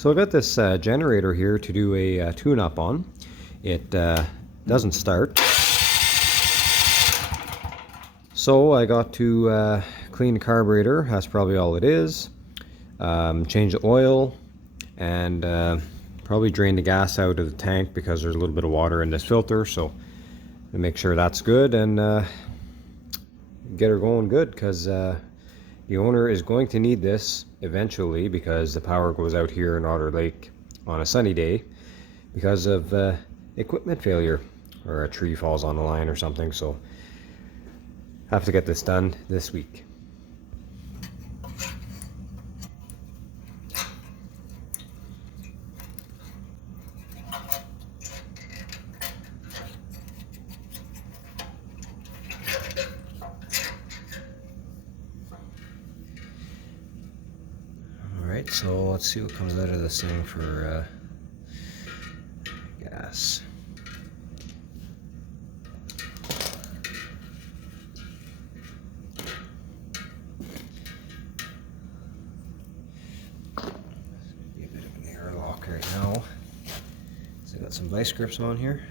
So I got this generator here to do a tune-up on. It doesn't start. So I got to clean the carburetor, that's probably all it is. Change the oil and probably drain the gas out of the tank because there's a little bit of water in this filter. So to make sure that's good and get her going good, because the owner is going to need this eventually because the power goes out here in Otter Lake on a sunny day because of equipment failure, or a tree falls on the line or something. So have to get this done this week. Alright, so let's see what comes out of this thing for gas. Be a bit of an airlock right now. So I got some vice grips on here.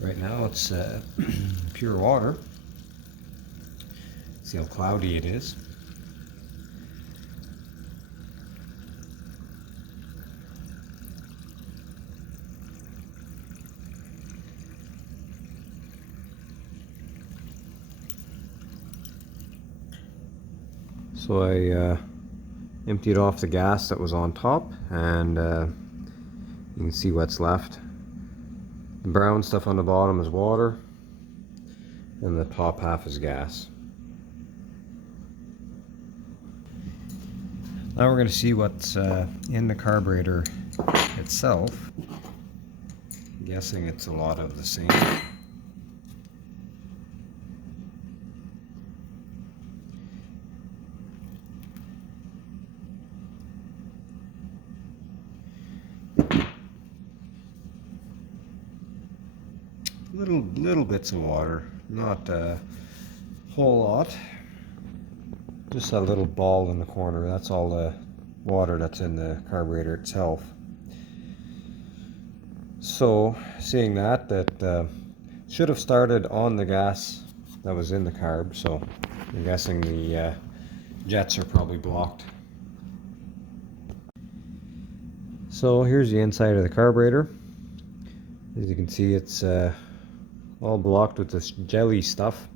Right now it's pure water. See how cloudy it is. So I emptied off the gas that was on top, and you can see what's left. The brown stuff on the bottom is water, and the top half is gas. Now we're going to see what's in the carburetor itself. I'm guessing it's a lot of the same. Little bits of water, not a whole lot. Just a little ball in the corner. That's all the water that's in the carburetor itself. So, seeing that should have started on the gas that was in the carb. So, I'm guessing the jets are probably blocked. So here's the inside of the carburetor. As you can see, it's all blocked with this jelly stuff.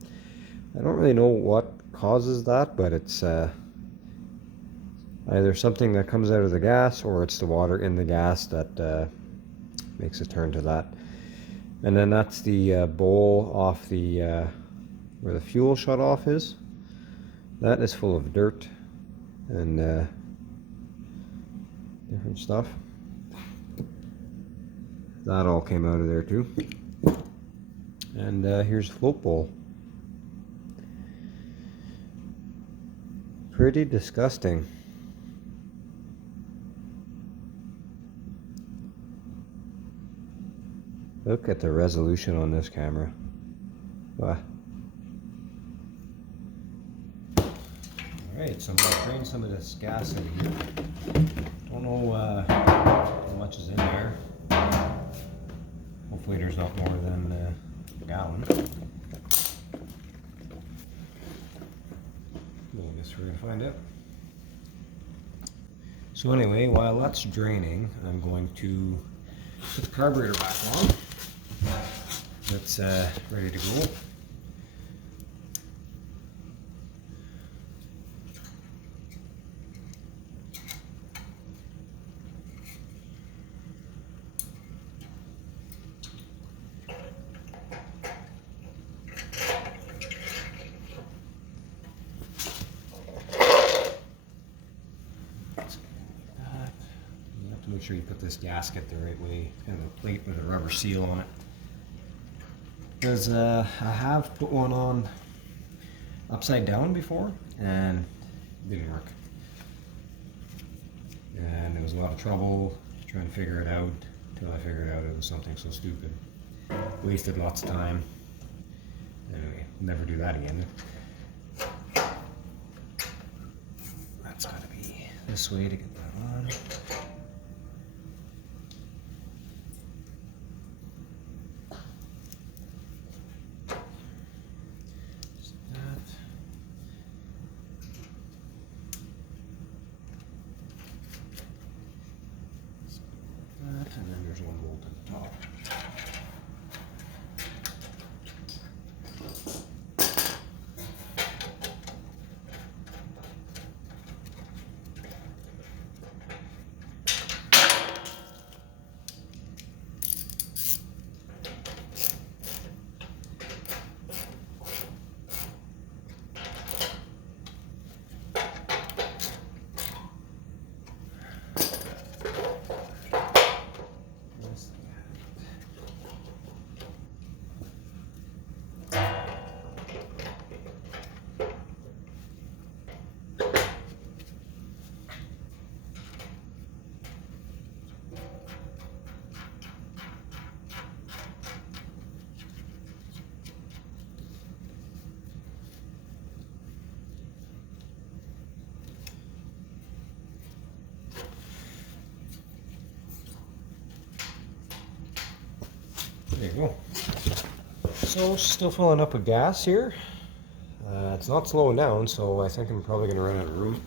I don't really know what causes that, but it's either something that comes out of the gas, or it's the water in the gas that makes it turn to that. And then that's the bowl off the where the fuel shut off is. That is full of dirt and different stuff. That all came out of there too. And here's the float bowl. Pretty disgusting. Look at the resolution on this camera. Wow. Alright, so I'm going to drain some of this gas in here. Don't know how much is in there. Hopefully there's not more than a gallon. Well, I guess we're going to find out. So anyway, while that's draining, I'm going to put the carburetor back on. It's ready to go. Make sure you put this gasket the right way, kind of a plate with a rubber seal on it. Because I have put one on upside down before and it didn't work. And it was a lot of trouble trying to figure it out until I figured out it was something so stupid. Wasted lots of time. Anyway, never do that again. this way to get that on. And then there's one bolt at the top. There you go. So still filling up with gas here. It's not slowing down, so I think I'm probably going to run out of room.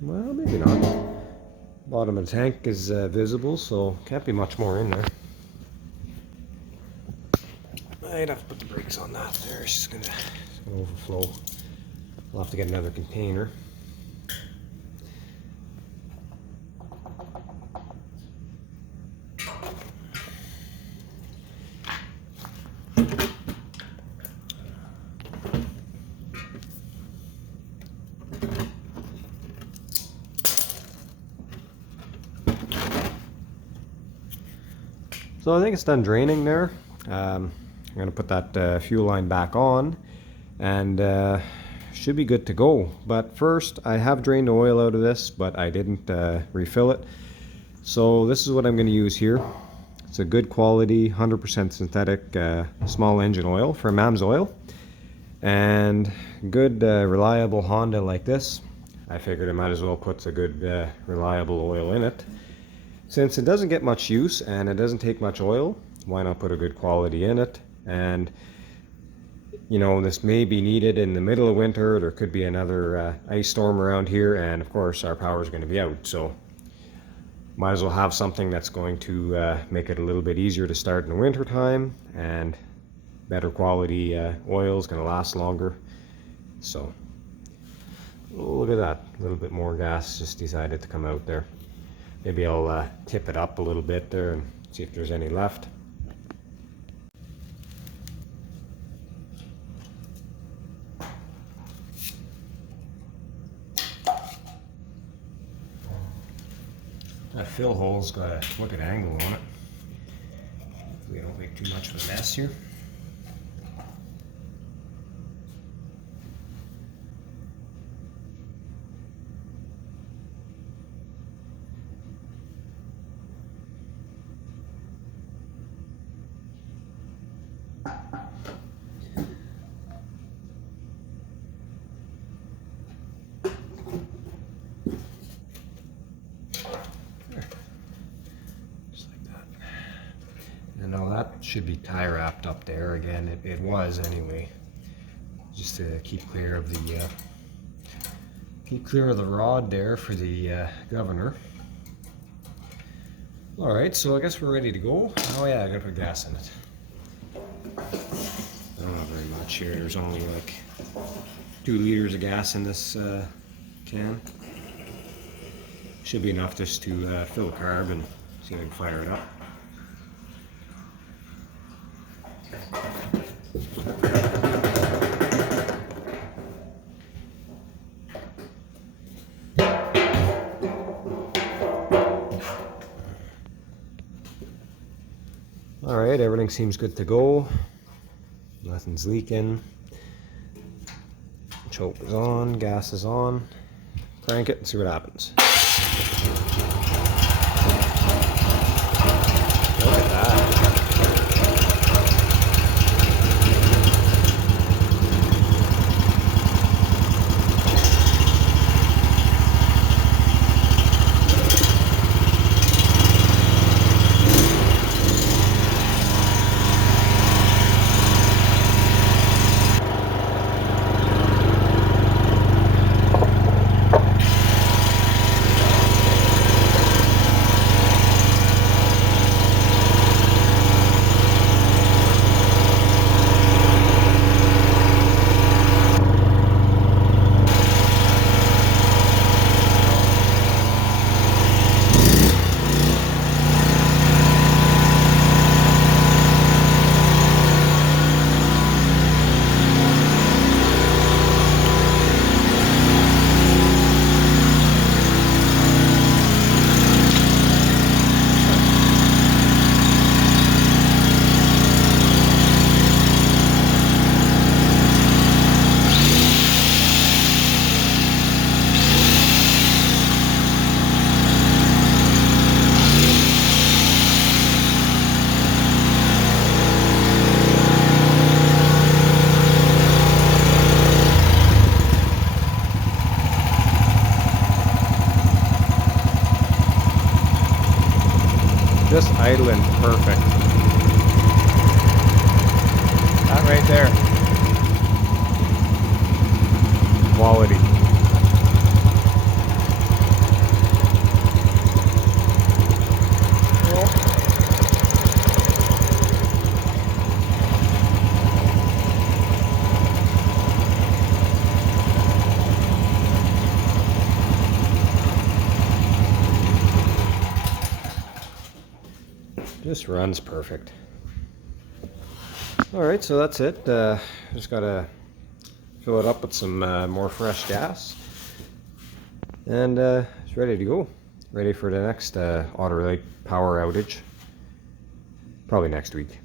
Well, maybe not. Bottom of the tank is visible, so can't be much more in there. I'd have to put the brakes on that there. It's just going to overflow. I'll have to get another container. So I think it's done draining there. I'm going to put that fuel line back on and should be good to go. But first, I have drained the oil out of this, but I didn't refill it. So this is what I'm going to use here. It's a good quality, 100% synthetic small engine oil from MAM's Oil. And good reliable Honda like this. I figured I might as well put a good reliable oil in it. Since it doesn't get much use and it doesn't take much oil, why not put a good quality in it? And you know, this may be needed in the middle of winter. There could be another ice storm around here, and of course our power is going to be out, so might as well have something that's going to make it a little bit easier to start in the winter time, and better quality oil is going to last longer. So look at that, a little bit more gas just decided to come out there. Maybe I'll tip it up a little bit there and see if there's any left. That fill hole's got a wicked angle on it. We don't make too much of a mess here. Now that should be tie wrapped up there again. It was anyway. Just to keep clear of the rod there for the governor. All right, so I guess we're ready to go. Oh yeah, I gotta put gas in it. I don't have very much here. There's only like 2 liters of gas in this can. Should be enough just to fill the carb and see if I can fire it up. Alright, everything seems good to go. Nothing's leaking. Choke is on, gas is on. Crank it and see what happens. Look at that. idling perfect. That right there. Quality. Just runs perfect. Alright, so that's it. Just gotta fill it up with some more fresh gas. And it's ready to go. Ready for the next auto relay power outage. Probably next week.